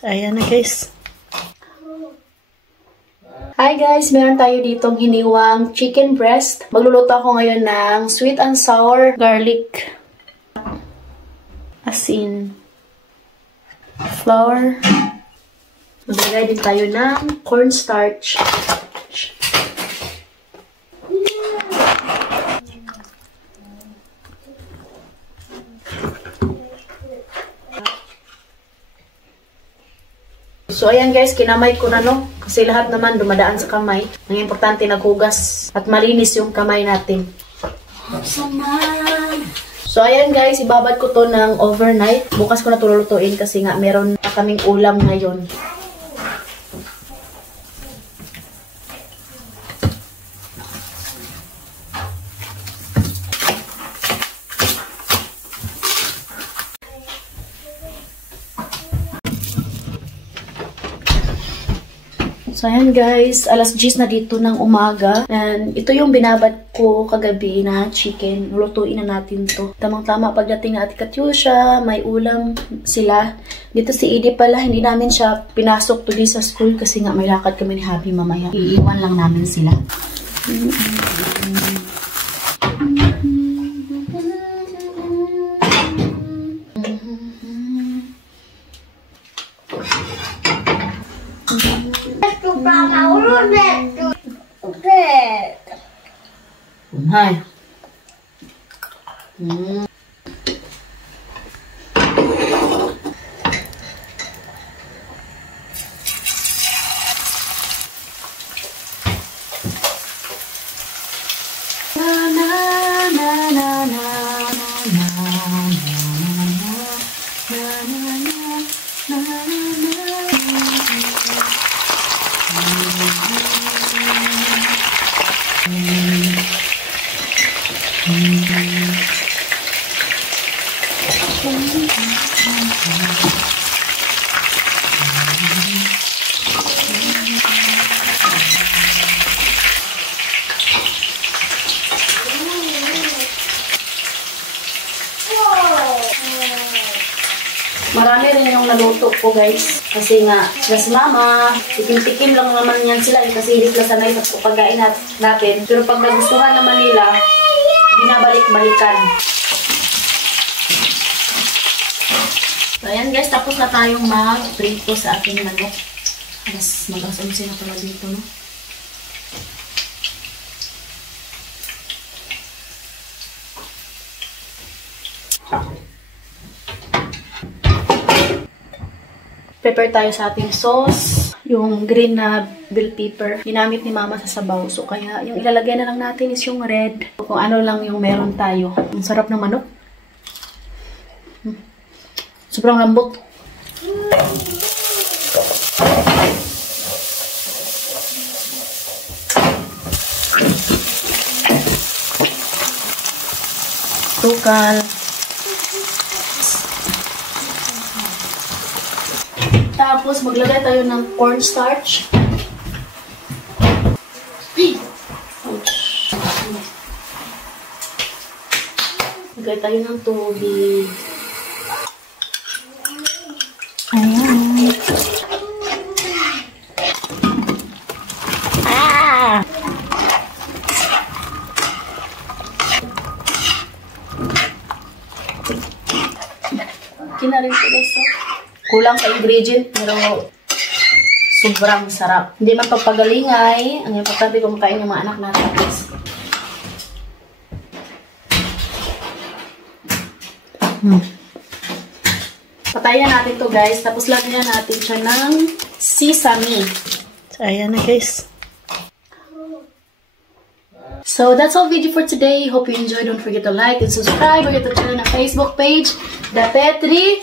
So, ayan na guys. Hi guys! Meron tayo ditong hiniwang chicken breast. Magluluto ako ngayon ng sweet and sour garlic. Asin. Flour. Maglagay din tayo ng cornstarch. So, ayan guys, kinamay ko na, no? Kasi lahat naman dumadaan sa kamay. Ang importante, naghugas at malinis yung kamay natin. So, ayan guys, ibabad ko to ng overnight. Bukas ko na tululutuin kasi nga meron pa kaming ulam ngayon. So, ayan guys, alas 10 na dito ng umaga. And ito yung binabad ko kagabi na chicken. Lutuin na natin to. Tamang-tama pagdating na Ate Katyusha, may ulam sila. Dito si Edie pala, hindi namin siya pinasok today sa school kasi nga may lakad kami ni Happy mamaya. Iiwan lang namin sila. Hi. Marami rin yung naluto ko guys. Kasi nga, sila si mama, tikim-tikim lang naman yan sila kasi hindi sila sanay sa pagkain natin. Pero pag nagustuhan naman nila, binabalik-balikan. So ayan guys, tapos na tayong mag-prito sa ating manok. Mas mag-asunsin na pala dito, no? Pepper tayo sa ating sauce. Yung green na bell pepper, ginamit ni mama sa sabaw. So, kaya yung ilalagay na lang natin is yung red. Kung ano lang yung meron tayo. Ang sarap ng manok. Sobrang lambot. Tukal. Tapos, maglagay tayo ng cornstarch. Maglagay tayo ng tubig. Ayan. Kinarin ko guys. Kulang sa ingredient, pero sobrang sarap. Hindi man pagpagalingay. Ang importante kumakain yung mga anak natin. Patayan natin to guys. Tapos lagyan natin siya ng sesame. So, ayan na guys. So, that's all video for today. Hope you enjoyed. Don't forget to like and subscribe. Or to channel na Facebook page, The Petri